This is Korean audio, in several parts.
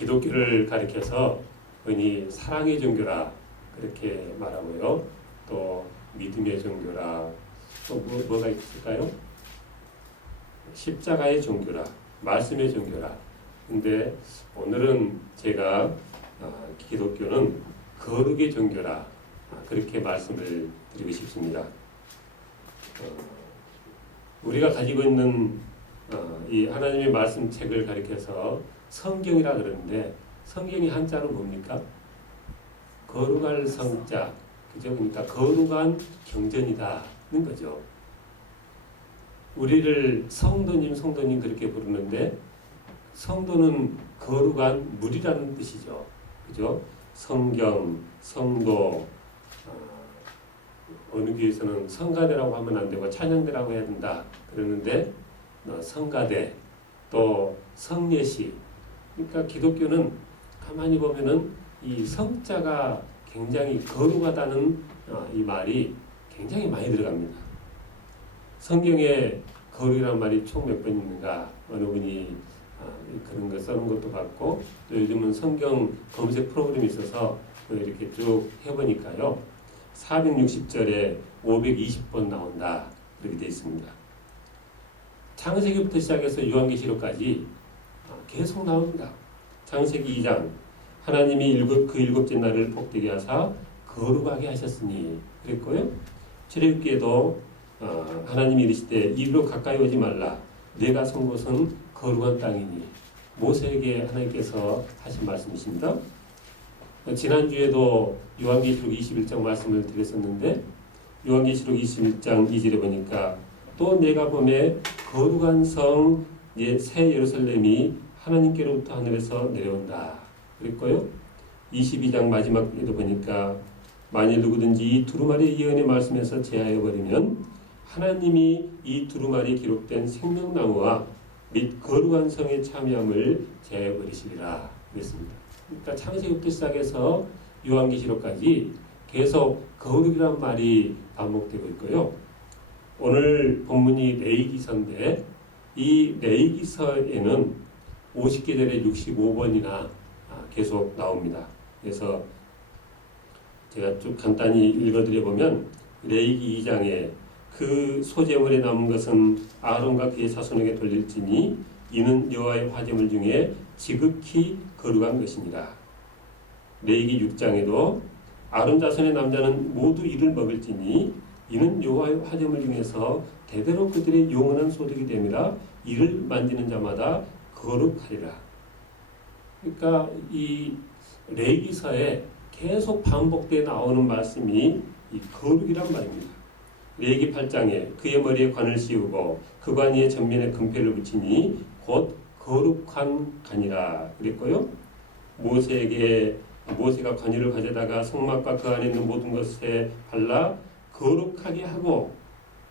기독교를 가리켜서 흔히 사랑의 종교라 그렇게 말하고요. 또 믿음의 종교라 또 뭐가 있을까요? 십자가의 종교라, 말씀의 종교라. 근데 오늘은 제가 기독교는 거룩의 종교라 그렇게 말씀을 드리고 싶습니다. 우리가 가지고 있는 이 하나님의 말씀책을 가리켜서 성경이라 그러는데 성경이 한자로 뭡니까? 거룩할 성자, 그죠? 그러니까 거룩한 경전이다는 거죠. 우리를 성도님 그렇게 부르는데 성도는 거룩한 물이라는 뜻이죠. 그죠? 성경, 성도, 어느 교회에서는 성가대라고 하면 안 되고 찬양대라고 해야 된다 그러는데 성가대, 또 성례시. 그러니까 기독교는 가만히 보면은 이 성자가 굉장히 거룩하다는 이 말이 굉장히 많이 들어갑니다. 성경에 거룩이라는 말이 총 몇 번 있는가 어느 분이 그런 거 써놓은 것도 봤고 또 요즘은 성경 검색 프로그램이 있어서 이렇게 쭉 해보니까요 460절에 520번 나온다 그렇게 되어 있습니다. 창세기부터 시작해서 요한계시록까지 계속 나옵니다. 창세기 2장 하나님이 그 일곱째 날을 복되게 하사 거룩하게 하셨으니 그랬고요. 출애굽기에도 하나님이 이르시되 이리로 가까이 오지 말라 내가 선 곳은 거룩한 땅이니 모세에게 하나님께서 하신 말씀이십니다. 지난주에도 요한계시록 21장 말씀을 드렸었는데 요한계시록 21장 2절에 보니까 또 내가 보매 거룩한 성 새 예루살렘이 하나님께로부터 하늘에서 내려온다 그랬고요. 22장 마지막에도 보니까 만일 누구든지 이 두루마리 예언의 말씀에서 제하여 버리면 하나님이 이 두루마리 기록된 생명나무와 및 거룩한 성의 참여함을 제하여 버리시리라 그랬습니다. 그러니까 창세기부터 시작해서 요한계시록까지 계속 거룩이란 말이 반복되고 있고요. 오늘 본문이 레위기서인데 이 레위기서에는 50계절에 65번이나 계속 나옵니다. 그래서 제가 쭉 간단히 읽어드려 보면 레위기 2장에 그 소재물에 남은 것은 아론과 그의 자손에게 돌릴지니 이는 여호와의 화제물 중에 지극히 거룩한 것이니라. 레위기 6장에도 아론 자손의 남자는 모두 이를 먹을지니 이는 여호와의 화제물 중에서 대대로 그들의 영원한 소득이 됨이라 이를 만지는 자마다 거룩하리라. 그러니까 이 레위기서에 계속 반복되어 나오는 말씀이 이 거룩이란 말입니다. 레위기 8장에 그의 머리에 관을 씌우고 그 관 위에 전면에 금패를 붙이니 곧 거룩한 관이라 그랬고요. 모세가 관유를 가져다가 성막과 그 안에 있는 모든 것에 발라 거룩하게 하고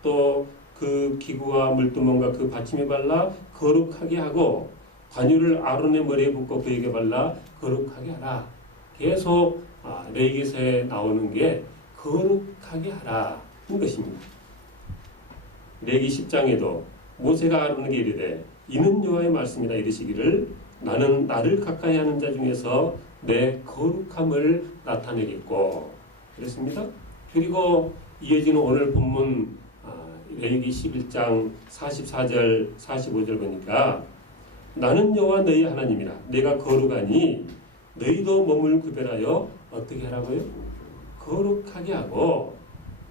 또 그 기구와 물두멍과 그 받침에 발라 거룩하게 하고 관유를 아론의 머리에 붓고 그에게 발라 거룩하게 하라. 계속 레위기서에 나오는 게 거룩하게 하라는 것입니다. 레위기 10장에도 모세가 아론에게 이르되 이는 여호와의 말씀이라 이르시기를 나는 나를 가까이 하는 자 중에서 내 거룩함을 나타내겠고 그랬습니다. 그리고 이어지는 오늘 본문 레위기 11장 44절 45절 보니까 나는 여호와 너희 하나님이라 내가 거룩하니 너희도 몸을 구별하여 어떻게 하라고요? 거룩하게 하고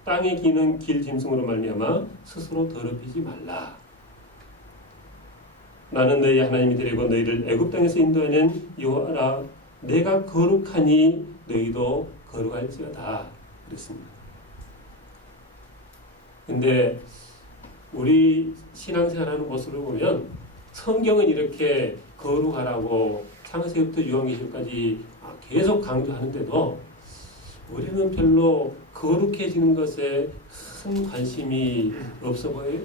땅에 기는 길 짐승으로 말미암아 스스로 더럽히지 말라. 나는 너희 하나님이 되고 너희를 애굽 땅에서 인도하는 여호와라 내가 거룩하니 너희도 거룩할지어다 그랬습니다. 근데 우리 신앙생활하는 모습을 보면 성경은 이렇게 거룩하라고 창세기부터 요한계시록까지 계속 강조하는데도 우리는 별로 거룩해지는 것에 큰 관심이 없어 보여요.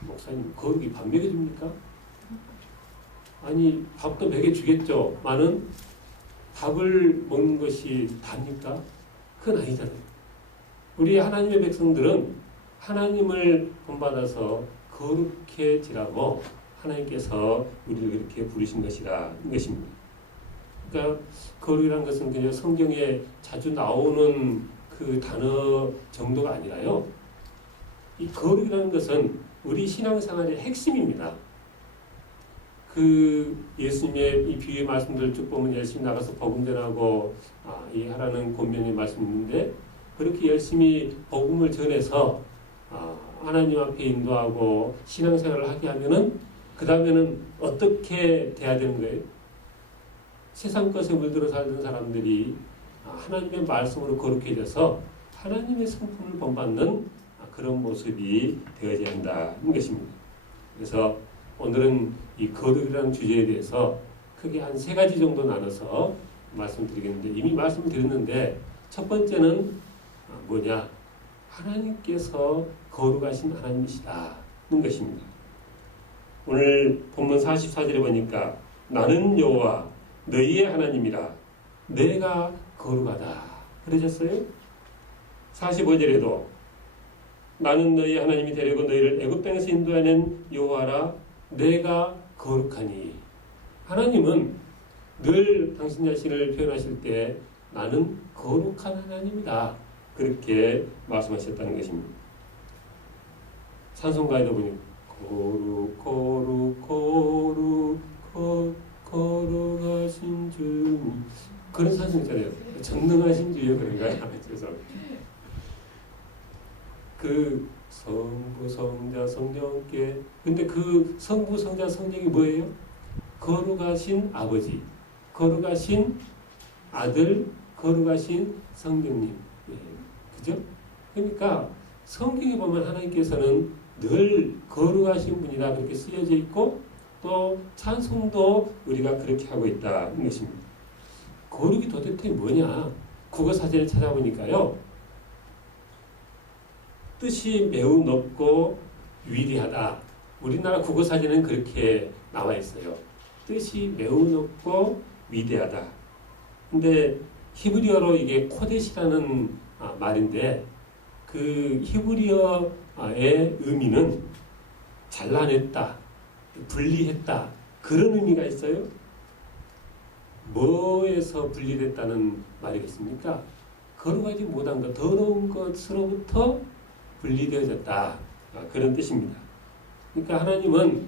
목사님 거룩이 밥 먹여줍니까? 아니 밥도 먹여주겠죠. 많은 밥을 먹는 것이 답니까? 그건 아니잖아요. 우리 하나님의 백성들은 하나님을 본받아서 거룩해지라고 하나님께서 우리를 그렇게 부르신 것이라는 것입니다. 그러니까 거룩이라는 것은 그냥 성경에 자주 나오는 그 단어 정도가 아니라요. 이 거룩이라는 것은 우리 신앙생활의 핵심입니다. 그 예수님의 이 비유의 말씀들을 쭉 보면 열심히 나가서 복음 전하고 이 하라는 권면의 말씀이 있는데 그렇게 열심히 복음을 전해서 하나님 앞에 인도하고 신앙생활을 하게 하면은 그 다음에는 어떻게 돼야 되는 거예요? 세상 것에 물들어 살던 사람들이 하나님의 말씀으로 거룩해져서 하나님의 성품을 본받는 그런 모습이 되어야 한다는 것입니다. 그래서 오늘은 이 거룩이라는 주제에 대해서 크게 한 3가지 정도 나눠서 말씀드리겠는데 이미 말씀을 드렸는데 첫 번째는 뭐냐? 하나님께서 거룩하신 하나님이시다는 것입니다. 오늘 본문 44절에 보니까 나는 여호와 너희의 하나님이라 내가 거룩하다 그러셨어요. 45절에도 나는 너희 하나님이 되려고 너희를 애굽 땅에서 인도하는 여호와라 내가 거룩하니. 하나님은 늘 당신 자신을 표현하실 때 나는 거룩한 하나님이다 그렇게 말씀하셨다는 것입니다. 찬송가에도 보니 거룩 거룩 거룩 거룩하신 주님 그런 찬송 있잖아요. 전능하신 주여 그런가요? 죄송합니다. 그 성부 성자 성령께 근데 그 성부 성자 성령이 뭐예요? 거룩하신 아버지, 거룩하신 아들, 거룩하신 성령님. 예, 그죠? 그러니까 성경에 보면 하나님께서는 늘 거룩하신 분이다 그렇게 쓰여져 있고 또 찬송도 우리가 그렇게 하고 있다는 것입니다. 거룩이 도대체 뭐냐? 국어사전을 찾아보니까요. 뜻이 매우 높고 위대하다. 우리나라 국어사전에는 그렇게 나와 있어요. 뜻이 매우 높고 위대하다. 근데 히브리어로 이게 코데시라는 말인데 그 히브리어의 의미는 잘라냈다, 분리했다 그런 의미가 있어요. 뭐에서 분리됐다는 말이겠습니까? 거룩하지 못한 것, 더러운 것으로부터 분리되어졌다 그런 뜻입니다. 그러니까 하나님은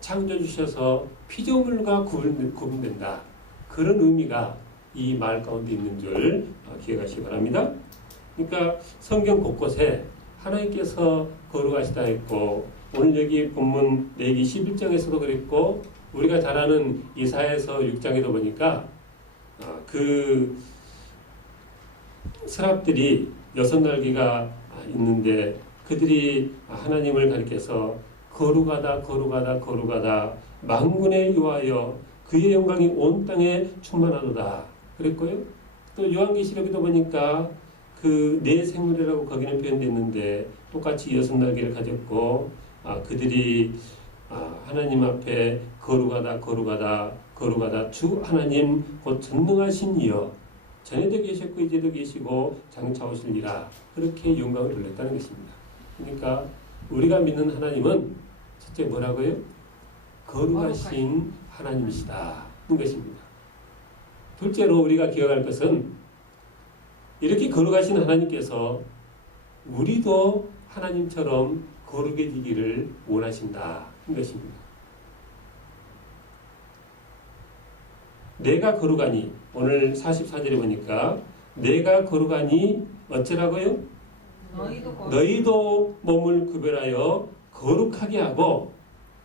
창조 주셔서 피조물과 구분된다 그런 의미가 이 말 가운데 있는 줄 기억하시기 바랍니다. 그러니까 성경 곳곳에 하나님께서 거룩하시다 했고 오늘 여기 본문 레위기 11장에서도 그랬고 우리가 잘 아는 이사야서 6장에도 보니까 그 스랍들이 6날개가 있는데 그들이 하나님을 가리켜서 거룩하다 거룩하다 거룩하다 만군의 여호와여 그의 영광이 온 땅에 충만하도다 그랬고요. 또 요한계시록에도 보니까 그 네 생물이라고 거기는 표현됐는데 똑같이 6날개를 가졌고 그들이 하나님 앞에 거룩하다 거룩하다 거룩하다 주 하나님 곧 전능하신 이여 전에도 계셨고 이제도 계시고 장차 오실리라 그렇게 영광을 돌렸다는 것입니다. 그러니까 우리가 믿는 하나님은 첫째 뭐라고요? 거룩하신 하나님이시다는 것입니다. 둘째로 우리가 기억할 것은 이렇게 거룩하신 하나님께서 우리도 하나님처럼 거룩해지기를 원하신다는 것입니다. 내가 거룩하니 오늘 44절에 보니까 내가 거룩하니 어쩌라고요? 너희도 몸을 구별하여 거룩하게 하고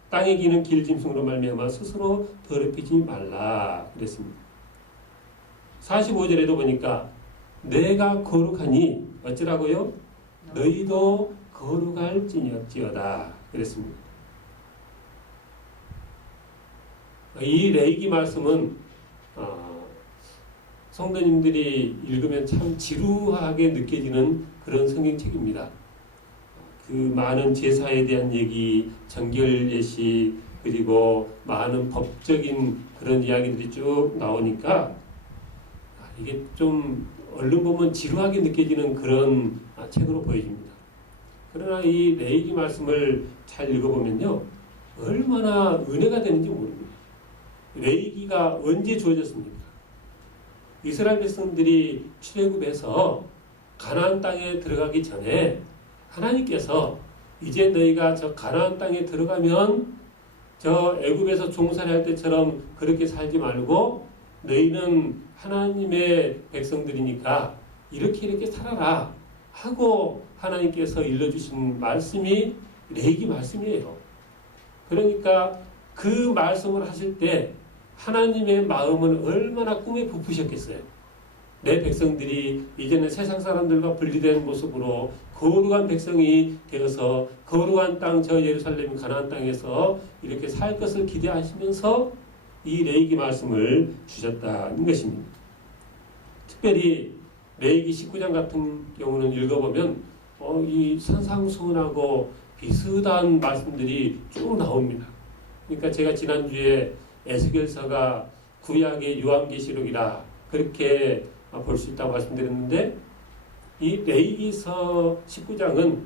땅에 기는 길짐승으로 말미암아 스스로 더럽히지 말라 그랬습니다. 45절에도 보니까 내가 거룩하니 어쩌라고요? 너희도 거룩할지니어다 그랬습니다. 이 레위기 말씀은 성도님들이 읽으면 참 지루하게 느껴지는 그런 성경책입니다. 그 많은 제사에 대한 얘기, 정결 예시, 그리고 많은 법적인 그런 이야기들이 쭉 나오니까 이게 좀 얼른 보면 지루하게 느껴지는 그런 책으로 보여집니다. 그러나 이 레위기 말씀을 잘 읽어보면요. 얼마나 은혜가 되는지 모릅니다. 레위기가 언제 주어졌습니까? 이스라엘 백성들이 출애굽해서 가나안 땅에 들어가기 전에 하나님께서 이제 너희가 저 가나안 땅에 들어가면 저 애굽에서 종살이 할 때처럼 그렇게 살지 말고 너희는 하나님의 백성들이니까 이렇게 살아라 하고 하나님께서 일러주신 말씀이 레위기 말씀이에요. 그러니까 그 말씀을 하실 때 하나님의 마음은 얼마나 꿈에 부푸셨겠어요. 내 백성들이 이제는 세상 사람들과 분리된 모습으로 거룩한 백성이 되어서 거룩한 땅 저 예루살렘 가나안 땅에서 이렇게 살 것을 기대하시면서 이 레위기 말씀을 주셨다는 것입니다. 특별히 레위기 19장 같은 경우는 읽어보면 이 산상수훈하고 비슷한 말씀들이 쭉 나옵니다. 그러니까 제가 지난주에 에스겔서가 구약의 요한계시록이라 그렇게 볼 수 있다고 말씀드렸는데 이 레위기서 19장은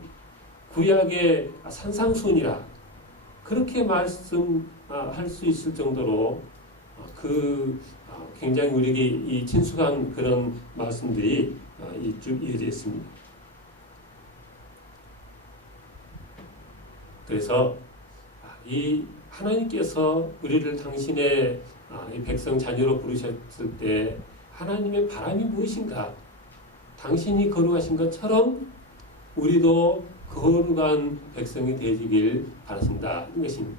구약의 산상수훈이라 그렇게 말씀할 수 있을 정도로 굉장히 우리에게 이 친숙한 그런 말씀들이 쭉 이어져 있습니다. 그래서 이 하나님께서 우리를 당신의 이 백성 자녀로 부르셨을 때 하나님의 바람이 무엇인가? 당신이 거룩하신 것처럼 우리도 거룩한 백성이 되시길 바라신다는 것입니다.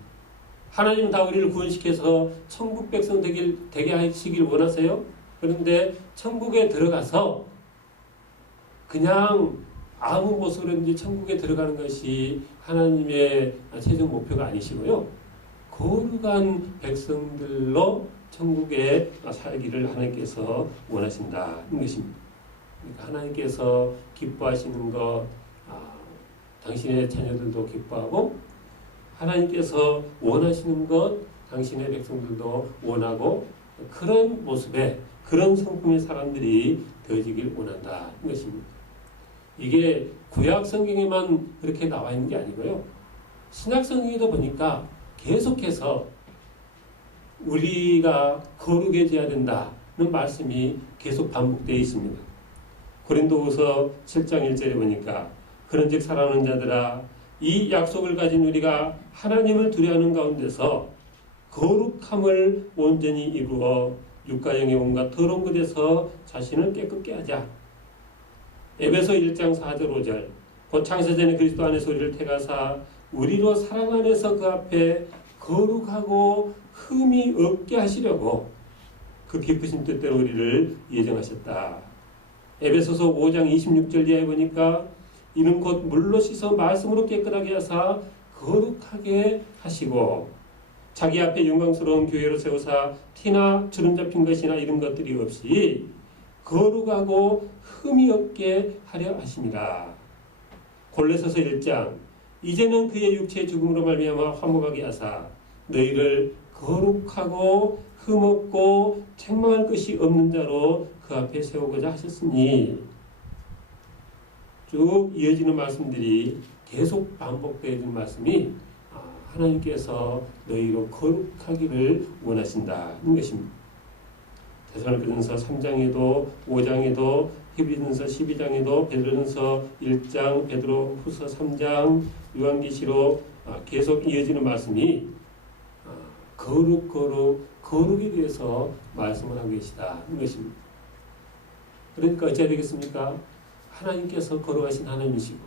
하나님은 다 우리를 구원시켜서 천국 백성 되게 하시길 원하세요. 그런데 천국에 들어가서 그냥 아무 모습으로든지 천국에 들어가는 것이 하나님의 최종 목표가 아니시고요. 거룩한 백성들로 천국에 살기를 하나님께서 원하신다는 것입니다. 그러니까 하나님께서 기뻐하시는 것, 당신의 자녀들도 기뻐하고 하나님께서 원하시는 것, 당신의 백성들도 원하고 그런 모습에 그런 성품의 사람들이 되어지길 원한다는 것입니다. 이게 구약 성경에만 그렇게 나와 있는 게 아니고요. 신약 성경에도 보니까 계속해서 우리가 거룩해져야 된다는 말씀이 계속 반복되어 있습니다. 고린도후서 7장 1절에 보니까 그런즉 사랑하는 자들아 이 약속을 가진 우리가 하나님을 두려워하는 가운데서 거룩함을 온전히 이루어 육가영의 온갖 더러운 것에서 자신을 깨끗게 하자. 에베소 1장 4절 5절 곧 창세전에 그리스도 안에서 우리를 택하사 우리로 사랑 안에서 그 앞에 거룩하고 흠이 없게 하시려고 그 깊으신 뜻대로 우리를 예정하셨다. 에베소서 5장 26절 이하에 보니까 이는 곧 물로 씻어 말씀으로 깨끗하게 하사 거룩하게 하시고 자기 앞에 영광스러운 교회로 세우사 티나 주름 잡힌 것이나 이런 것들이 없이 거룩하고 흠이 없게 하려 하심이라. 골로새서 1장 이제는 그의 육체의 죽음으로 말미암아 화목하게 하사 너희를 거룩하고 흠없고 책망할 것이 없는 자로 그 앞에 세우고자 하셨으니 쭉 이어지는 말씀들이 계속 반복되는 말씀이 하나님께서 너희로 거룩하기를 원하신다는 것입니다. 데살로니가전서 3장에도 5장에도 히브리전서 12장에도 베드로전서 1장 베드로후서 3장 요한계시록 계속 이어지는 말씀이 거룩에 대해서 말씀을 하고 계시다는 것입니다. 그러니까 어찌해야 되겠습니까? 하나님께서 거룩하신 하나님이시고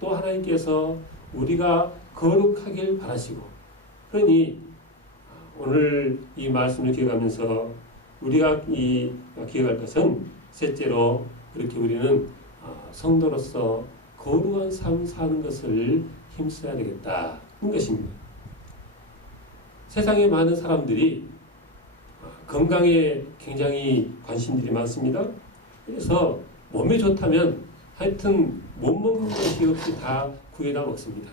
또 하나님께서 우리가 거룩하길 바라시고 그러니 오늘 이 말씀을 기억하면서 우리가 기억할 것은 셋째로 그렇게 우리는 성도로서 거룩한 삶 사는 것을 힘써야 되겠다는 것입니다. 세상에 많은 사람들이 건강에 굉장히 관심들이 많습니다. 그래서 몸이 좋다면 하여튼 못 먹는 것이 없이 다 구해다 먹습니다.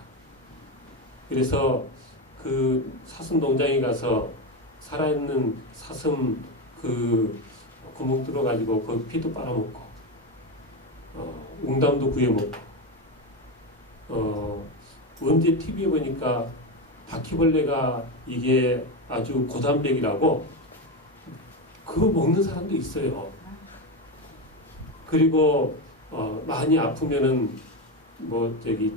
그래서 그 사슴 농장에 가서 살아있는 사슴 그 구멍 뚫어가지고 그 피도 빨아먹고 웅담도 구해먹고 언제 TV에 보니까 바퀴벌레가 이게 아주 고단백이라고 그거 먹는 사람도 있어요. 그리고 많이 아프면은 뭐 저기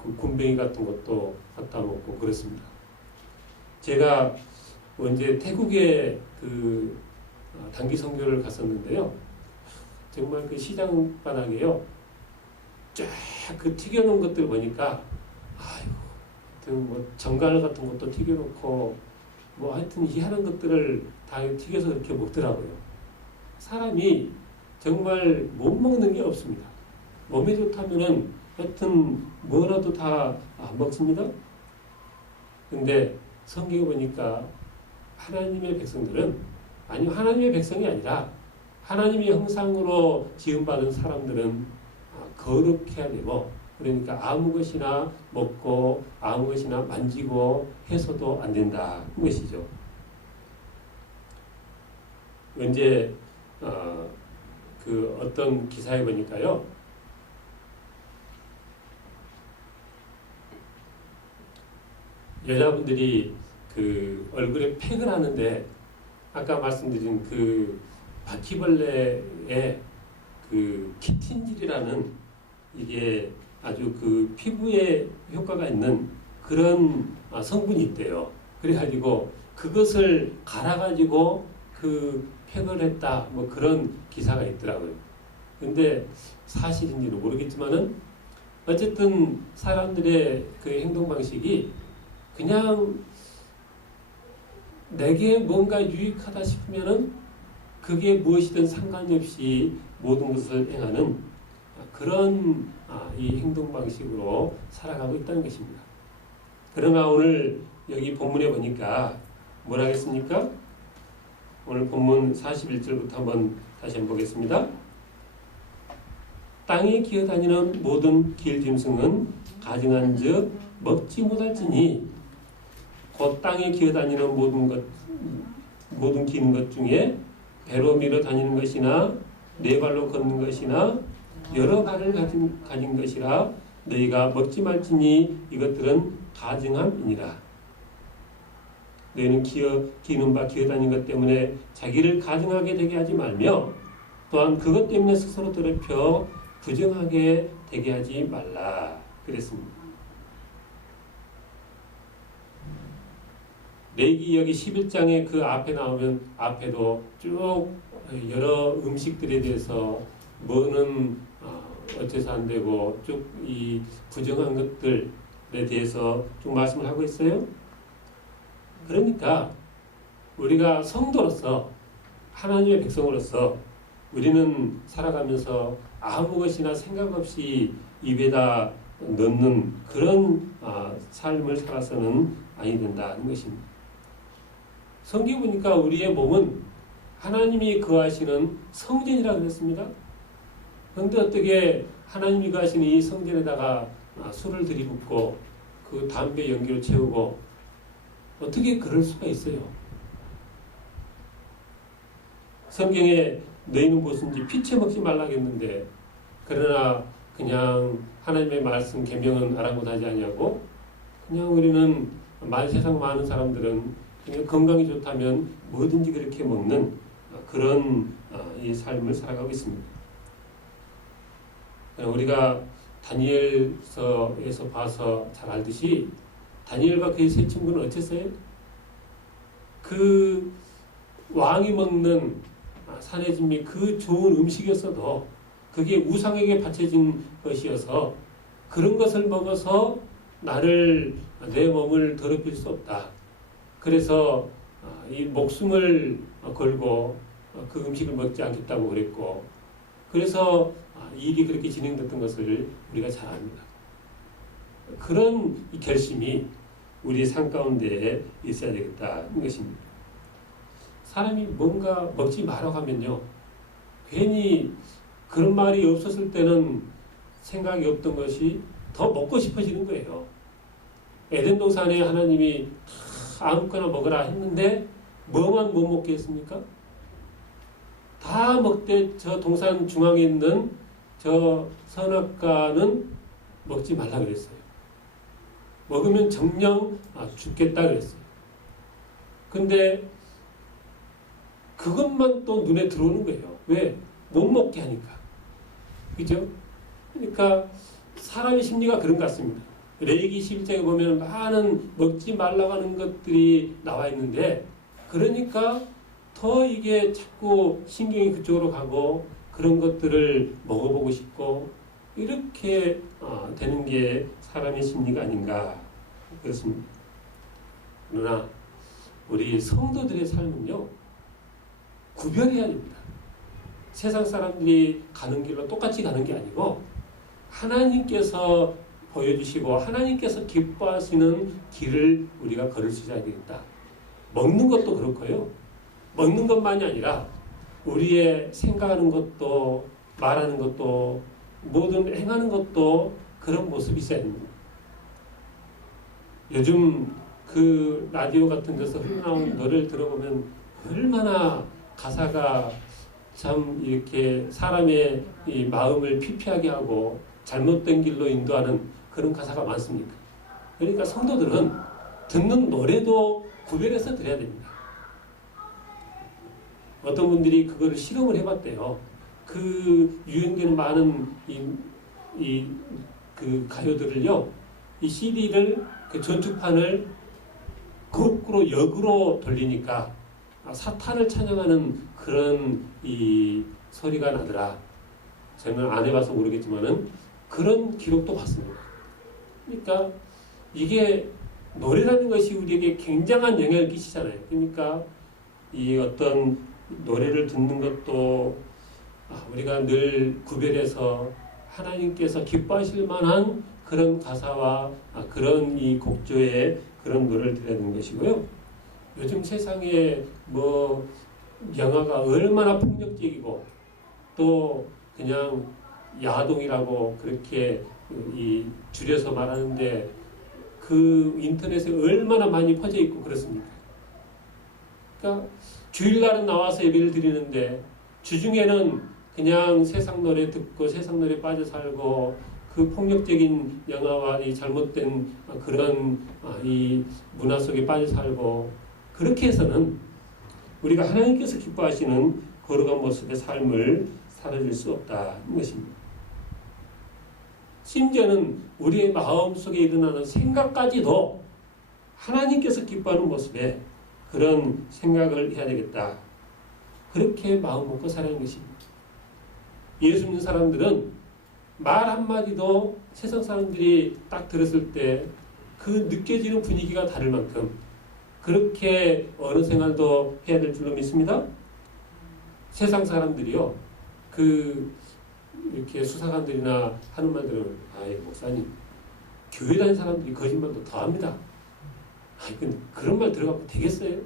그 굼벵이 같은 것도 갖다 먹고 그렇습니다. 제가 언제 태국에 그 단기 선교를 갔었는데요. 정말 그 시장 바닥에요. 쫙 그 튀겨놓은 것들 보니까 아이고 하여튼 뭐 정갈 같은 것도 튀겨놓고 뭐 하여튼 희한한 것들을 다 튀겨서 이렇게 먹더라고요. 사람이 정말 못 먹는 게 없습니다. 몸에 좋다면은 하여튼 뭐라도 다 먹습니다. 근데 성경에 보니까 하나님의 백성들은 아니 하나님의 백성이 아니라 하나님의 형상으로 지음받은 사람들은 거룩해야 되고 그러니까 아무 것이나 먹고 아무 것이나 만지고 해서도 안 된다는 것이죠. 언제 그 어떤 기사에 보니까요. 여자분들이 그 얼굴에 팩을 하는데 아까 말씀드린 그 바퀴벌레의 그 키틴질이라는 이게 아주 그 피부에 효과가 있는 그런 성분이 있대요. 그래가지고 그것을 갈아가지고 그 팩을 했다 뭐 그런 기사가 있더라고요. 근데 사실인지는 모르겠지만은 어쨌든 사람들의 그 행동 방식이 그냥 내게 뭔가 유익하다 싶으면은 그게 무엇이든 상관이 없이 모든 것을 행하는 그런 이 행동 방식으로 살아가고 있다는 것입니다. 그러나 오늘 여기 본문에 보니까 뭐라 했습니까? 오늘 본문 41절부터 한번 다시 한번 보겠습니다. 땅에 기어다니는 모든 길짐승은 가증한 즉 먹지 못할지니 곧 땅에 기어다니는 모든 기는 것 중에 배로 밀어 다니는 것이나 네 발로 걷는 것이나 여러 발을 가진 것이라 너희가 먹지 말지니 이것들은 가증함이니라. 너희는 기는 바 기어다니는 것 때문에 자기를 가증하게 되게 하지 말며 또한 그것 때문에 스스로 더럽혀 부정하게 되게 하지 말라 그랬습니다. 레위기 여기 11장에 그 앞에 나오면 앞에도 쭉 여러 음식들에 대해서 뭐는 어째서 안 되고 쭉 이 부정한 것들에 대해서 쭉 말씀을 하고 있어요. 그러니까 우리가 성도로서 하나님의 백성으로서 우리는 살아가면서 아무 것이나 생각 없이 입에다 넣는 그런 삶을 살아서는 아니 된다는 것입니다. 성경 보니까 우리의 몸은 하나님이 거하시는 성전이라고 그랬습니다. 그런데 어떻게 하나님이 거하시는 이 성전에다가 술을 들이붓고 그 담배 연기로 채우고 어떻게 그럴 수가 있어요? 성경에 너희는 무엇인지 피채 먹지 말라 했는데 그러나 그냥 하나님의 말씀 계명은 아랑곳하지 아니하고 그냥 우리는 세상 많은 사람들은 그냥 건강이 좋다면 뭐든지 그렇게 먹는 그런 이 삶을 살아가고 있습니다. 우리가 다니엘서에서 봐서 잘 알듯이 다니엘과 그의 세 친구는 어땠어요? 그 왕이 먹는 산해진미 그 좋은 음식이었어도 그게 우상에게 바쳐진 것이어서 그런 것을 먹어서 내 몸을 더럽힐 수 없다. 그래서 이 목숨을 걸고 그 음식을 먹지 않겠다고 그랬고 그래서 일이 그렇게 진행됐던 것을 우리가 잘 압니다. 그런 이 결심이 우리의 삶 가운데 있어야 되겠다는 것입니다. 사람이 뭔가 먹지 말라고 하면요. 괜히 그런 말이 없었을 때는 생각이 없던 것이 더 먹고 싶어지는 거예요. 에덴 동산에 하나님이 다 아무거나 먹으라 했는데 뭐만 못 먹게 했습니까? 다 먹되 저 동산 중앙에 있는 저 선악과는 먹지 말라 그랬어요. 먹으면 정녕 죽겠다 그랬어요. 근데 그것만 또 눈에 들어오는 거예요. 왜? 못 먹게 하니까. 그죠? 그러니까 사람의 심리가 그런 것 같습니다. 레위기 11장에 보면 많은 먹지 말라고 하는 것들이 나와 있는데, 그러니까 더 이게 자꾸 신경이 그쪽으로 가고 그런 것들을 먹어보고 싶고 이렇게 되는 게 사람의 심리가 아닌가 그렇습니다. 그러나 우리 성도들의 삶은요, 구별해야 됩니다. 세상 사람들이 가는 길로 똑같이 가는 게 아니고 하나님께서 보여주시고 하나님께서 기뻐하시는 길을 우리가 걸을 수 있어야 되겠다. 먹는 것도 그렇고요. 먹는 것만이 아니라 우리의 생각하는 것도 말하는 것도 모든 행하는 것도 그런 모습이 있어야 됩니다. 요즘 그 라디오 같은 데서 흘러나온 노래를 들어보면 얼마나 가사가 참 이렇게 사람의 이 마음을 피폐하게 하고 잘못된 길로 인도하는 그런 가사가 많습니까? 그러니까 성도들은 듣는 노래도 구별해서 들어야 됩니다. 어떤 분들이 그거를 실험을 해봤대요. 그 유행되는 많은 그 가요들을요, 이 CD를 그 전축판을 거꾸로 역으로 돌리니까 사탄을 찬양하는 그런 이 소리가 나더라. 저는 안 해봐서 모르겠지만은 그런 기록도 봤습니다. 그러니까 이게 노래라는 것이 우리에게 굉장한 영향을 끼치잖아요. 그러니까 이 어떤 노래를 듣는 것도 우리가 늘 구별해서 하나님께서 기뻐하실 만한 그런 가사와 그런 이 곡조의 그런 노래를 들어야 되는 것이고요. 요즘 세상에 뭐 영화가 얼마나 폭력적이고 또 그냥 야동이라고 그렇게 이 줄여서 말하는데 그 인터넷에 얼마나 많이 퍼져 있고 그렇습니까? 그러니까 주일날은 나와서 예배를 드리는데 주중에는 그냥 세상 노래 듣고 세상 노래 빠져 살고 그 폭력적인 영화와 이 잘못된 그런 이 문화 속에 빠져 살고 그렇게 해서는 우리가 하나님께서 기뻐하시는 거룩한 모습의 삶을 살아낼 수 없다는 것입니다. 심지어는 우리의 마음속에 일어나는 생각까지도 하나님께서 기뻐하는 모습에 그런 생각을 해야 되겠다. 그렇게 마음 먹고 살아가는 것입니다. 예수 믿는 사람들은 말 한마디도 세상 사람들이 딱 들었을 때 그 느껴지는 분위기가 다를 만큼 그렇게 어느 생활도 해야 될 줄로 믿습니다. 세상 사람들이요, 이렇게 수사관들이나 하는 말들은, 아이, 목사님, 교회 다니는 사람들이 거짓말도 더 합니다. 아이, 근데 그런 말 들어가면 되겠어요?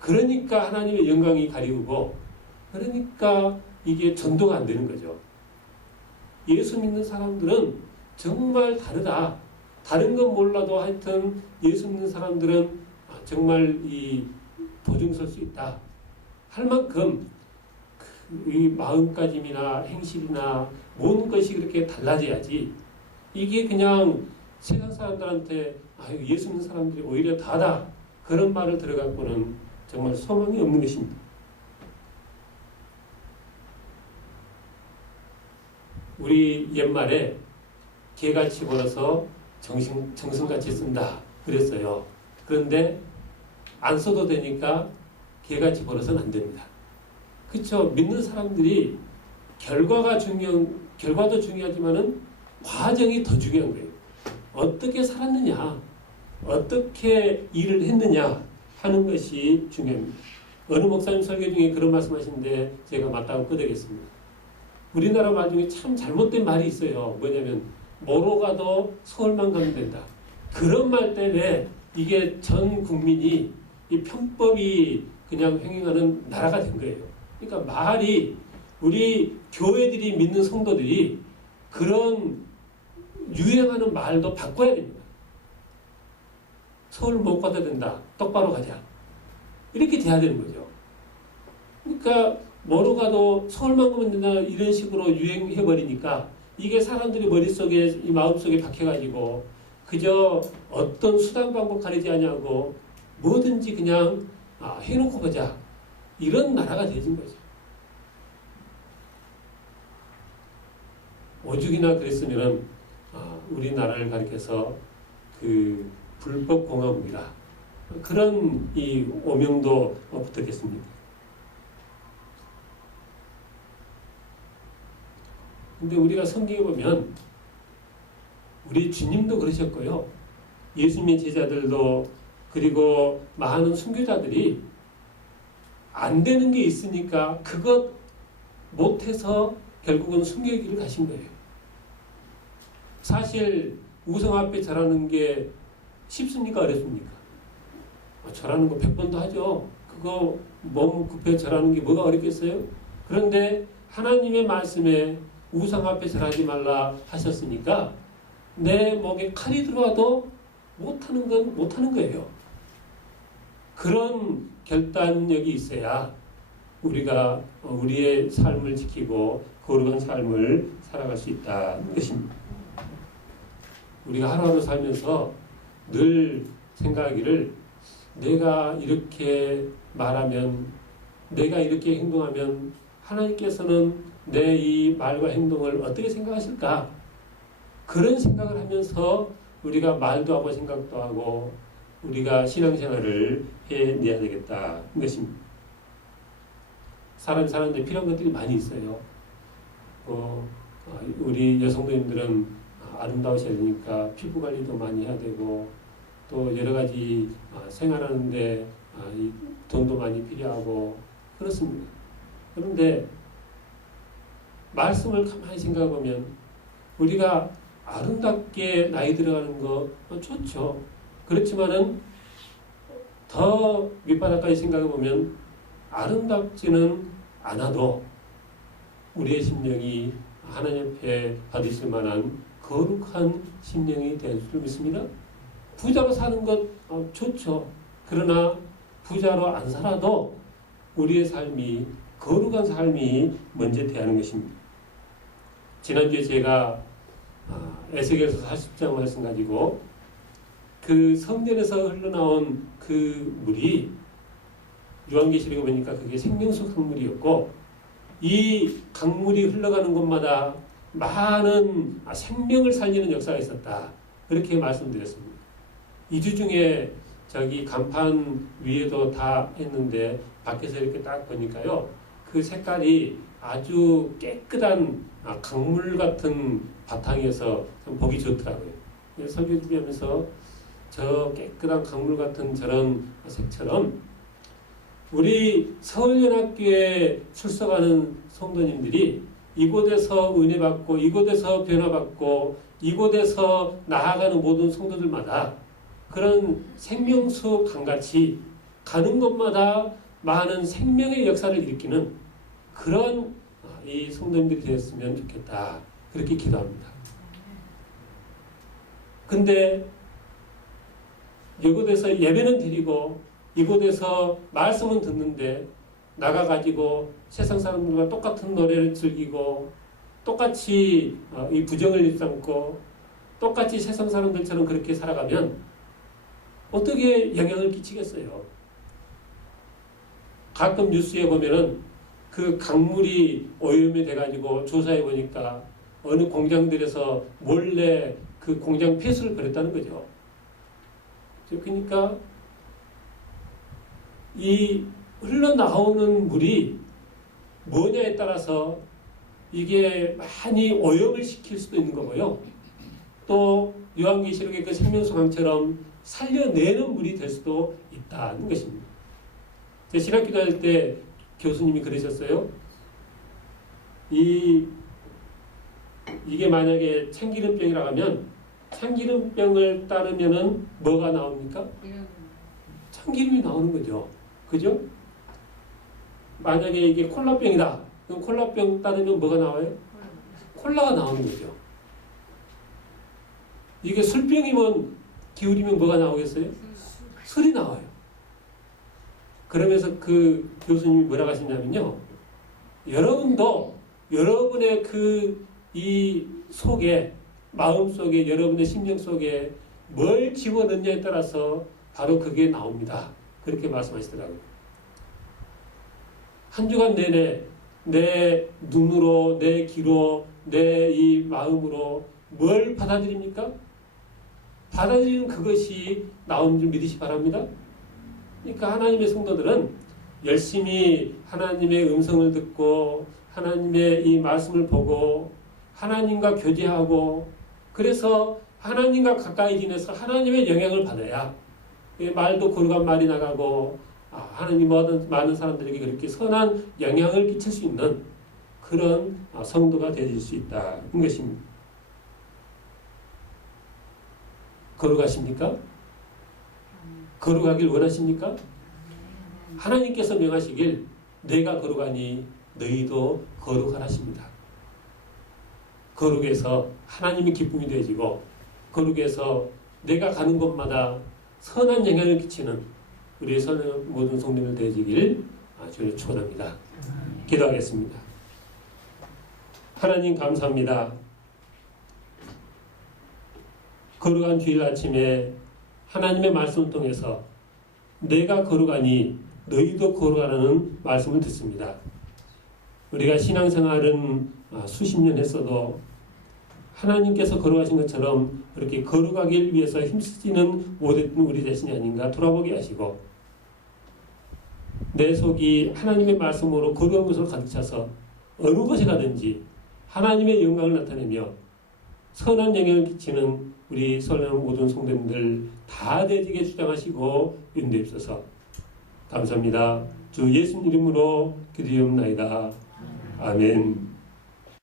그러니까 하나님의 영광이 가리우고, 그러니까 이게 전도가 안 되는 거죠. 예수 믿는 사람들은 정말 다르다. 다른 건 몰라도 하여튼 예수 믿는 사람들은 정말 이 보증설 수 있다. 할 만큼 이 마음가짐이나 행실이나 모든 것이 그렇게 달라져야지 이게 그냥 세상 사람들한테 예수 믿는 사람들이 오히려 다다. 그런 말을 들어갖고는 정말 소망이 없는 것입니다. 우리 옛말에 개같이 벌어서 정성같이 쓴다 그랬어요. 그런데 안 써도 되니까 개같이 벌어서는 안 됩니다. 그렇죠? 믿는 사람들이 결과도 중요하지만은 과정이 더 중요한 거예요. 어떻게 살았느냐, 어떻게 일을 했느냐 하는 것이 중요합니다. 어느 목사님 설교 중에 그런 말씀하시는데 제가 맞다고 끄덕였습니다. 우리나라 말 중에 참 잘못된 말이 있어요. 뭐냐면 뭐로 가도 서울만 가면 된다. 그런 말 때문에 이게 전 국민이 이 편법이 그냥 행행하는 나라가 된 거예요. 그러니까 말이 우리 교회들이 믿는 성도들이 그런 유행하는 말도 바꿔야 됩니다. 서울 못 가도 된다. 똑바로 가자. 이렇게 돼야 되는 거죠. 그러니까 뭐로 가도 서울만 가면 된다. 이런 식으로 유행해버리니까 이게 사람들이 머릿속에 이 마음속에 박혀가지고 그저 어떤 수단 방법 가리지 않냐고 뭐든지 그냥 해놓고 보자. 이런 나라가 되진 거죠. 오죽이나 그랬으면은 우리나라를 가리켜서 그 불법 공화국이라 그런 이 오명도 붙었겠습니다. 근데 우리가 성경에 보면 우리 주님도 그러셨고요. 예수님의 제자들도 그리고 많은 순교자들이 안 되는 게 있으니까 그것 못해서 결국은 순교의 길을 가신 거예요. 사실 우상 앞에 절하는 게 쉽습니까? 어렵습니까? 절하는 거 100번도 하죠. 그거 몸 굽혀 절하는 게 뭐가 어렵겠어요? 그런데 하나님의 말씀에 우상 앞에 절하지 말라 하셨으니까 내 목에 칼이 들어와도 못하는 건 못하는 거예요. 그런 결단력이 있어야 우리가 우리의 삶을 지키고 거룩한 삶을 살아갈 수 있다는 것입니다. 우리가 하루하루 살면서 늘 생각하기를 내가 이렇게 말하면, 내가 이렇게 행동하면 하나님께서는 내 이 말과 행동을 어떻게 생각하실까? 그런 생각을 하면서 우리가 말도 하고 생각도 하고 우리가 신앙생활을 해내야 되겠다는 것입니다. 사람이 사는데 필요한 것들이 많이 있어요. 우리 여성도님들은 아름다우셔야 되니까 피부 관리도 많이 해야 되고 또 여러 가지 생활하는데 돈도 많이 필요하고 그렇습니다. 그런데 말씀을 가만히 생각해 보면 우리가 아름답게 나이 들어가는 거 좋죠. 그렇지만은 더 밑바닥까지 생각해 보면 아름답지는 않아도 우리의 심령이 하나님 앞에 받으실 만한 거룩한 심령이 될 줄 믿습니다. 부자로 사는 것 좋죠. 그러나 부자로 안 살아도 우리의 삶이 거룩한 삶이 먼저 돼야 하는 것입니다. 지난주에 제가 에스겔서 40장 말씀 가지고 그 성전에서 흘러나온 그 물이 요한계시록에 보니까 그게 생명수 강물이었고 이 강물이 흘러가는 곳마다 많은 생명을 살리는 역사가 있었다. 그렇게 말씀드렸습니다. 2주 중에 저기 간판 위에도 다 했는데 밖에서 이렇게 딱 보니까요. 그 색깔이 아주 깨끗한 강물 같은 바탕에서 좀 보기 좋더라고요. 설교 준비하면서 저 깨끗한 강물 같은 저런 색처럼 우리 서울연합교회에 출석하는 성도님들이 이곳에서 은혜받고 이곳에서 변화받고 이곳에서 나아가는 모든 성도들마다 그런 생명수 강같이 가는 곳마다 많은 생명의 역사를 일으키는 그런 이 성도님들이 되었으면 좋겠다. 그렇게 기도합니다. 근데 이곳에서 예배는 드리고 이곳에서 말씀은 듣는데 나가가지고 세상 사람들과 똑같은 노래를 즐기고 똑같이 이 부정을 일삼고 똑같이 세상 사람들처럼 그렇게 살아가면 어떻게 영향을 끼치겠어요? 가끔 뉴스에 보면은 그 강물이 오염이 돼가지고 조사해 보니까 어느 공장들에서 몰래 그 공장 폐수를 버렸다는 거죠. 그러니까 이 흘러나오는 물이 뭐냐에 따라서 이게 많이 오염을 시킬 수도 있는 거고요. 또 요한계시록의 그 생명수강처럼 살려내는 물이 될 수도 있다는 것입니다. 제가 신학기도 할 때 교수님이 그러셨어요. 이게 만약에 참기름병이라고 하면 참기름병을 따르면은 뭐가 나옵니까? 참기름이 나오는 거죠. 그죠? 만약에 이게 콜라병이다. 그럼 콜라병 따르면 뭐가 나와요? 콜라가 나오는 거죠. 이게 술병이면 기울이면 뭐가 나오겠어요? 술이 나와요. 그러면서 그 교수님이 뭐라고 하시냐면요. 여러분도 여러분의 이 속에, 마음 속에, 여러분의 심령 속에 뭘 집어넣냐에 따라서 바로 그게 나옵니다. 그렇게 말씀하시더라고요. 한 주간 내내 내 눈으로, 내 귀로, 내 이 마음으로 뭘 받아들입니까? 받아들이는 그것이 나오는 줄 믿으시 바랍니다. 그러니까 하나님의 성도들은 열심히 하나님의 음성을 듣고 하나님의 이 말씀을 보고 하나님과 교제하고 그래서 하나님과 가까이 지내서 하나님의 영향을 받아야 말도 거룩한 말이 나가고 하나님 많은 사람들에게 그렇게 선한 영향을 끼칠 수 있는 그런 성도가 되실 수 있다는 것입니다. 거룩하십니까? 거룩하길 원하십니까? 하나님께서 명하시길 내가 거룩하니 너희도 거룩하라십니다. 거룩에서 하나님의 기쁨이 되어지고 거룩에서 내가 가는 곳마다 선한 영향을 끼치는 우리의 선한 모든 성도들 되어지길 주님 축원합니다. 기도하겠습니다. 하나님 감사합니다. 거룩한 주일 아침에 하나님의 말씀을 통해서 내가 거룩하니 너희도 거룩하라는 말씀을 듣습니다. 우리가 신앙생활은 수십 년 했어도 하나님께서 거룩하신 것처럼 그렇게 거룩하길 위해서 힘쓰지는 못했던 우리 자신이 아닌가 돌아보게 하시고 내 속이 하나님의 말씀으로 거룩한 것으로 가득 차서 어느 곳에 가든지 하나님의 영광을 나타내며 선한 영향을 끼치는 우리 선한 모든 성도님들 다 되게 주장하시고 인도하옵소서. 감사합니다. 주 예수님 이름으로 기도하옵나이다. 아멘.